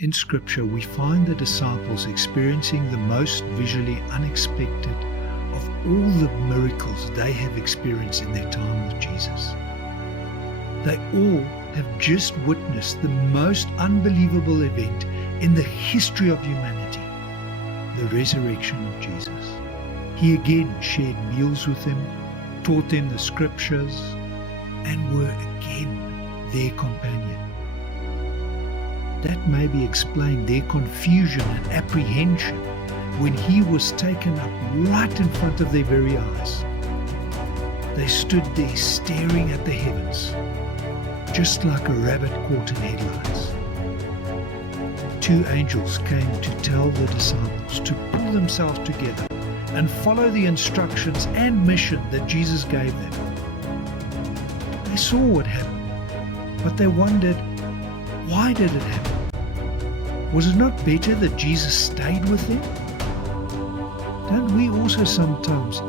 In Scripture, we find the disciples experiencing the most visually unexpected of all the miracles they have experienced in their time with Jesus. They all have just witnessed the most unbelievable event in the history of humanity, the resurrection of Jesus. He again shared meals with them, taught them the Scriptures, and were again their companion. That maybe explained their confusion and apprehension when he was taken up right in front of their very eyes. They stood there staring at the heavens, just like a rabbit caught in headlights. 2 angels came to tell the disciples to pull themselves together and follow the instructions and mission that Jesus gave them. They saw what happened, but they wondered, why did it happen? Was it not better that Jesus stayed with them? Don't we also sometimes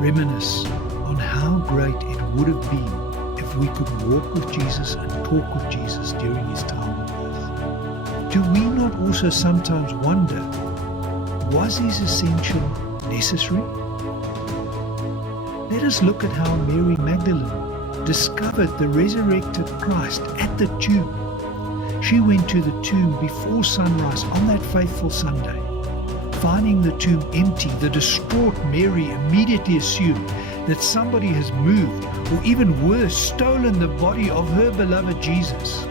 reminisce on how great it would have been if we could walk with Jesus and talk with Jesus during his time on earth? Do we not also sometimes wonder, was his ascension necessary? Let us look at how Mary Magdalene discovered the resurrected Christ at the tomb. She went to the tomb before sunrise on that faithful Sunday. Finding the tomb empty, the distraught Mary immediately assumed that somebody has moved, or even worse, stolen the body of her beloved Jesus.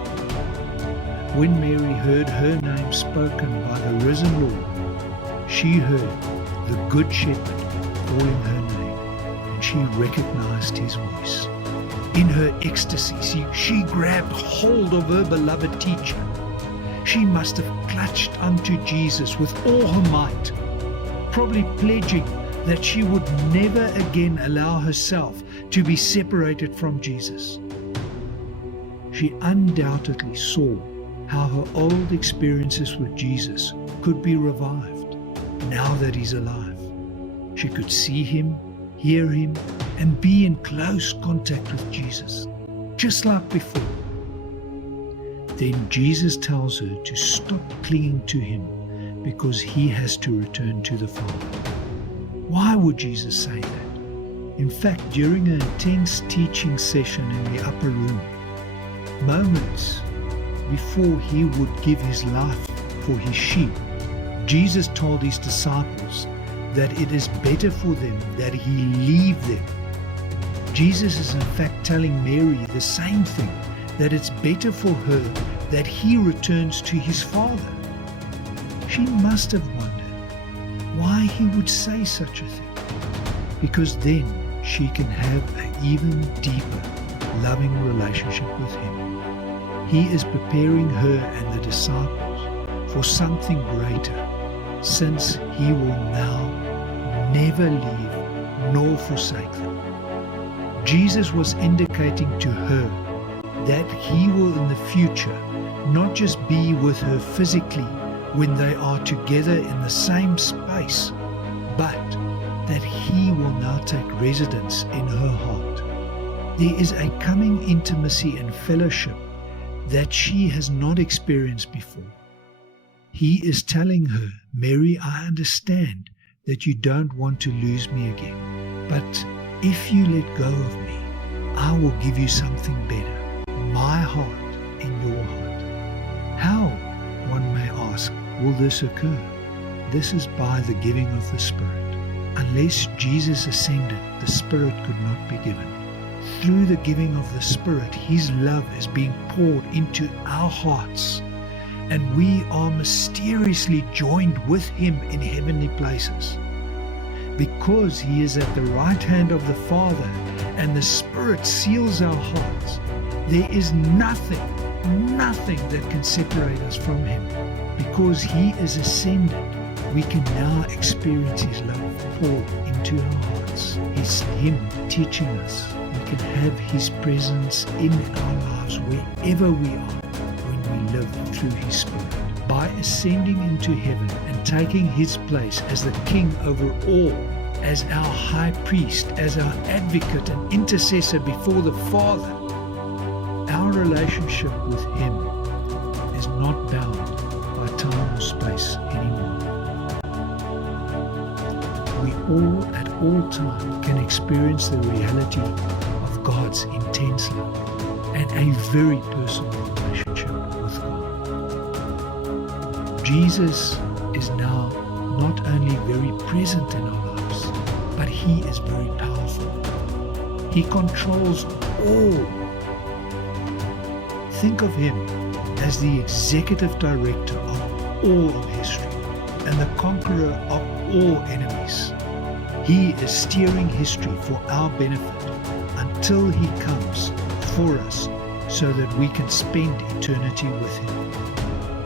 When Mary heard her name spoken by the risen Lord, she heard the Good Shepherd calling her name, and she recognized his voice. In her ecstasy, she grabbed hold of her beloved teacher. She must have clutched onto Jesus with all her might, probably pledging that she would never again allow herself to be separated from Jesus. She undoubtedly saw how her old experiences with Jesus could be revived now that he's alive. She could see him, hear him, and be in close contact with Jesus, just like before. Then Jesus tells her to stop clinging to him because he has to return to the Father. Why would Jesus say that? In fact, during an intense teaching session in the upper room, moments before he would give his life for his sheep, Jesus told his disciples that it is better for them that he leave them. Jesus is in fact telling Mary the same thing, that it's better for her that he returns to his Father. She must have wondered why he would say such a thing, because then she can have an even deeper, loving relationship with him. He is preparing her and the disciples for something greater, since he will now never leave nor forsake them. Jesus was indicating to her that he will in the future not just be with her physically when they are together in the same space, but that he will now take residence in her heart. There is a coming intimacy and fellowship that she has not experienced before. He is telling her, Mary, I understand that you don't want to lose me again, but if you let go of me, I will give you something better, my heart in your heart. How, one may ask, will this occur? This is by the giving of the Spirit. Unless Jesus ascended, the Spirit could not be given. Through the giving of the Spirit, his love is being poured into our hearts, and we are mysteriously joined with him in heavenly places. Because he is at the right hand of the Father and the Spirit seals our hearts, there is nothing that can separate us from him. Because he is ascended, we can now experience his love poured into our hearts. It's him teaching us. We can have his presence in our lives wherever we are when we live through his Spirit. By ascending into heaven and taking his place as the King over all, as our high priest, as our advocate and intercessor before the Father, our relationship with him is not bound by time or space anymore. We all, at all time, can experience the reality of God's intense love and a very personal relationship with God. Jesus is now not only very present in our lives, but He is very powerful. He controls all. Think of Him as the executive director of all of history and the conqueror of all enemies. He is steering history for our benefit until He comes for us so that we can spend eternity with Him.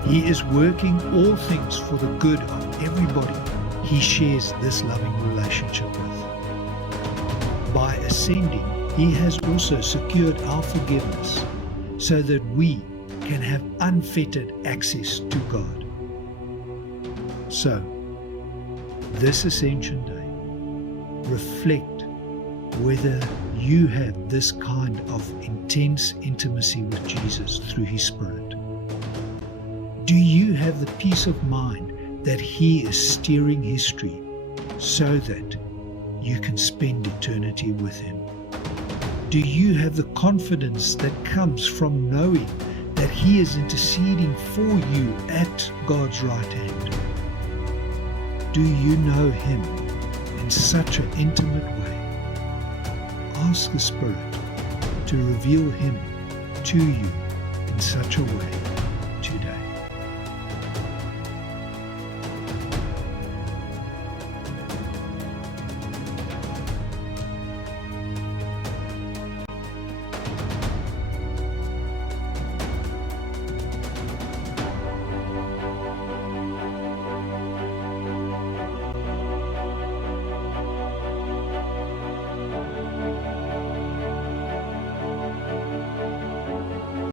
He is working all things for the good of everybody He shares this loving relationship with. By ascending, He has also secured our forgiveness so that we can have unfettered access to God. So, this Ascension Day, reflect whether you have this kind of intense intimacy with Jesus through His Spirit. Do you have the peace of mind that He is steering history so that you can spend eternity with Him? Do you have the confidence that comes from knowing that He is interceding for you at God's right hand? Do you know Him in such an intimate way? Ask the Spirit to reveal Him to you in such a way today.